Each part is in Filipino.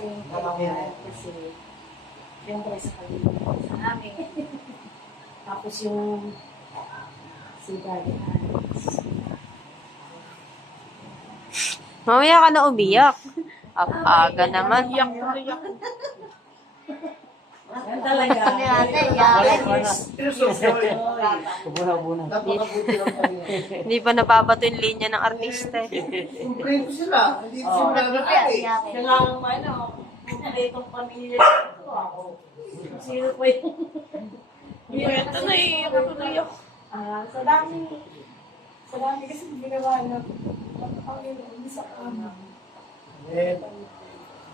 ating kailangan kasi siyempre sa kalimutan sa amin. Tapos yung si Daddy Alex. Mamaya ka na umiyak. Aga naman. Yan talaga. Kabuna-buna. Hindi pa nababato yung linya ng artista. Kumplain ko sila. Hindi sila nag-ate. Kailangan itong pamilya ko ako. Sino po yung... Ito na ako. Sa dami kasi ginawa na Panginoon sa amin.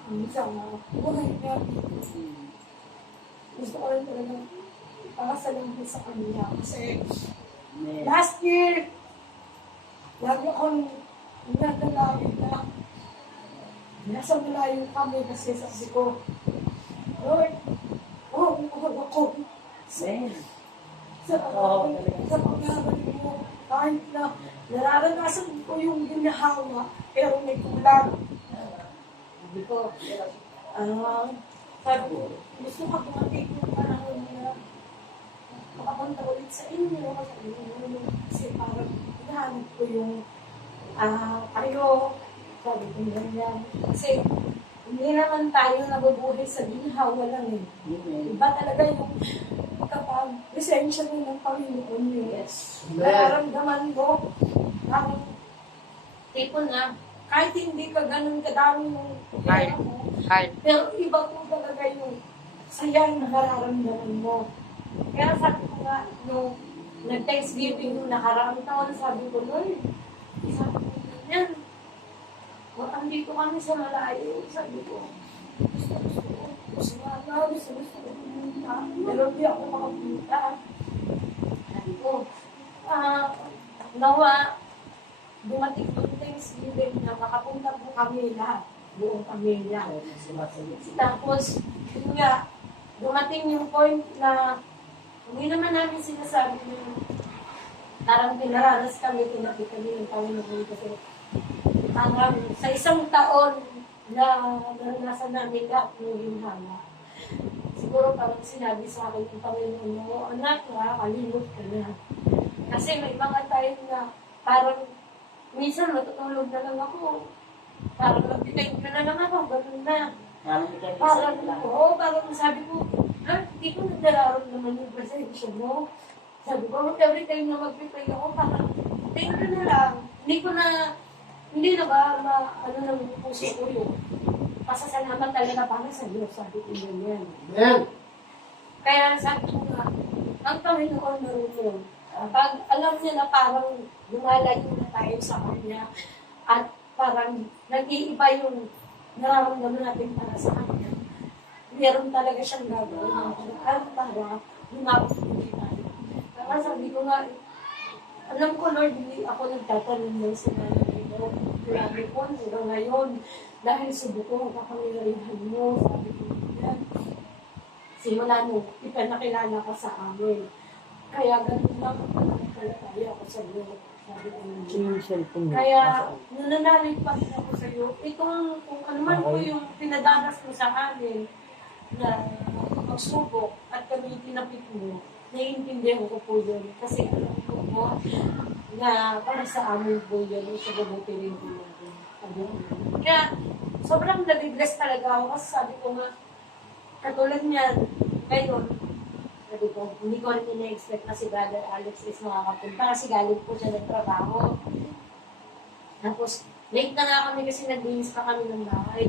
Minsan na, buhay natin. Gusto ko rin talaga pakasalamat sa kanila. Kasi last year, lagi akong nadalawin na nasa malayo kami kasi sabi ko, Lord, huwag ako. Sa pangalan mo, kahit na nararanasan ko yung ginahawa, pero may kulang. Sabi ko, gusto ko dumating yung panahon na makapunta ulit sa inyo. Kasi parang hinahanap ko yung kayo. Sabi ko ganyan. Kasi hindi naman tayo nabubuhay sa ginhawa lang eh. Iba talaga yung kapag presensya mo ng Panginoon yun. Yes. Nararamdaman mo, parang tipo na, kahit hindi ka ganun kadami yung pera mo, pero iba po talaga yung saya na nararamdaman mo. Kaya sabi ko nga, nung nag-Thanksgiving nung nakaraang taon, sabi ko, Lord, sabi ko, ganyan, andito kami sa malayo, sabi ko, gusto ko pumunta, pero di ako makapunta. Sabi ko, nawa, dumating yung Thanksgiving na makapunta po kami lahat, buong pamilya. Tapos, yun nga, dumating yung point na hindi naman namin sinasabi na parang pinaranas kami, pinakita kami yung Panginoon kasi parang sa isang taon na naranasan namin lahat ng ginhawa. Siguro parang sinabi sa akin yung Panginoon mo, anak, kalimot ka na. Kasi may mga time na parang minsan matutulog na lang ako. Parang mag-thank you na lang ako, gano'n na. Parang sabi ko, hindi ko nagdararamdaman yung presensya mo. Sabi ko, every time na mag-pray ako, parang thank you na lang. Hindi na ba ano ng puso ko yung pasasalamat talaga para sa Diyos, sabi ko ganyan. Kaya sabi ko nga, ang Panginoon marunong. Pag alam niya na parang lumalayo na tayo sa Kanya at parang nag-iiba yung nararamdaman natin para sa Kanya, meron talaga siyang gagawin ng parang para lumapit tayo. Kaya sabi ko nga, alam ko Lord, hindi ako nagtatanong ng sinanay mo. Grabe po, hanggang ngayon, dahil subukong kakamilarihan mo, sabi ko yan. Simula nung ipanakilala ka sa amin. Kaya ganun lang ang pananampalataya ako sa iyo. Sabi ko naman. Kaya, nananalig pa rin ako sa iyo. Itong, kung ano man po yung pinadanas mo sa amin, na magsubok at kami tinapit mo, naiintindihan ko po yun. Kasi alam ko po na para sa amin po yun, sa gabuti rin po natin. Kaya, sobrang nabibless talaga ako kasi sabi ko nga, katulad niyan, ngayon, sabi ko, hindi ko rin ina-expect na si Brother Alex is makakapunta kasi galing po siya ng trabaho. Tapos, late na nga kami kasi naglinis pa kami ng bahay.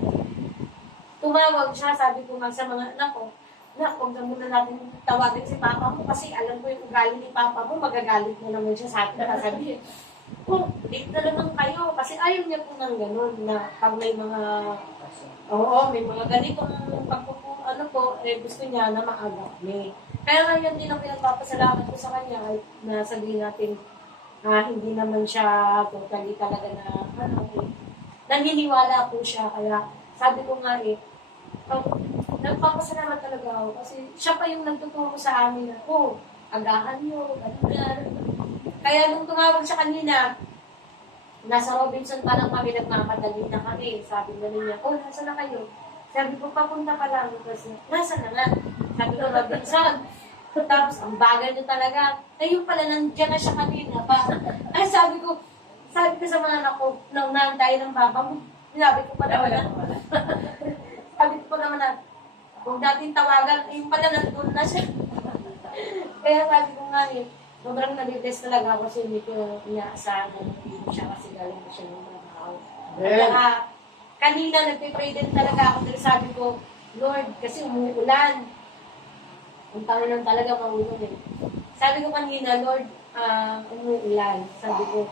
Tumawag siya, sabi ko nga sa mga anak ko, huwag na muna natin tawagin si Papa mo kasi alam ko yung ugali ni Papa mo, magagalit na naman siya sa atin. Sabi, late na naman kayo kasi ayaw niya po ng ganun na pag may mga, may mga ganitong gusto niya na maaga. Kaya ngayon din ang pinagpapasalamat ko sa kanya na sabihin natin hindi naman siya totally talaga na naniniwala po siya. Kaya sabi ko nga nagpapasalamat talaga ako kasi siya pa yung nagtuturo sa amin na, agahan nyo, Kaya nung tumawag siya kanina, nasa Robinson pa lang kami, nagmamadali na kami. Sabi na niya, nasa na kayo? Sabi ko, papunta ka lang. Kasi, nasa na nga? Sabi ko, Robinson. Tapos, ang bagal niya talaga. Ayun pala, nandiyan na siya kanina pa. Ay, sabi ko sa mga anak ko, naunahan tayo ng baba mo. Sabi ko pa naman na. Sabi ko pa naman na, kung dating tawagan, ayun pala, nandun na siya. Kaya sabi ko nga yun, sobrang nag-test talaga ako kasi hindi ko inaasahan na hindi siya kasi galing ko siya ng trabaho. Kaya kanina nagpipray din talaga ako dahil sabi ko, Lord, kasi umuulan. Ang taon lang talaga maulan eh. Sabi ko kanina, Lord, umuulan. Sabi ko,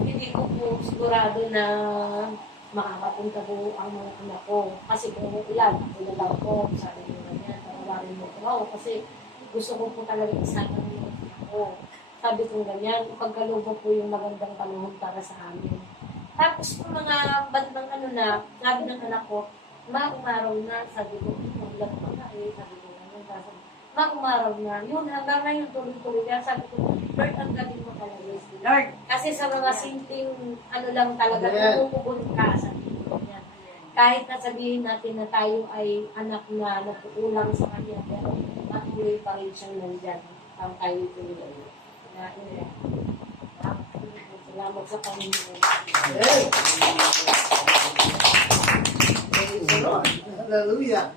hindi ko po sigurado na makakapunta po ang mga anak ko. Kasi kung umuulan, ako na lang po. Sabi ko ganyan, tawarin mo ko ako. Kasi gusto ko po talaga isama ng mga anak ko. Sabi ko ganyan, ipagkaloob po yung magandang panahon para sa amin. Tapos yung mga bandang sabi ng anak ko, umaraw na, sabi ko, maglang pa na eh, sabi ko ganyan, umaraw na. Yun, hanggang ngayon tuloy-tuloy. Kaya sabi ko, Lord, ang galing mo talaga. Lord, kasi sa mga simpleng lang talaga, tumutugon ka, sabi ko yan. Kahit na sabihin natin na tayo ay anak na napuulang sa kanya, pero patuloy pa rin siyang nandyan. Ang tayo tuloy. Salamat sa Panginoon. Hallelujah.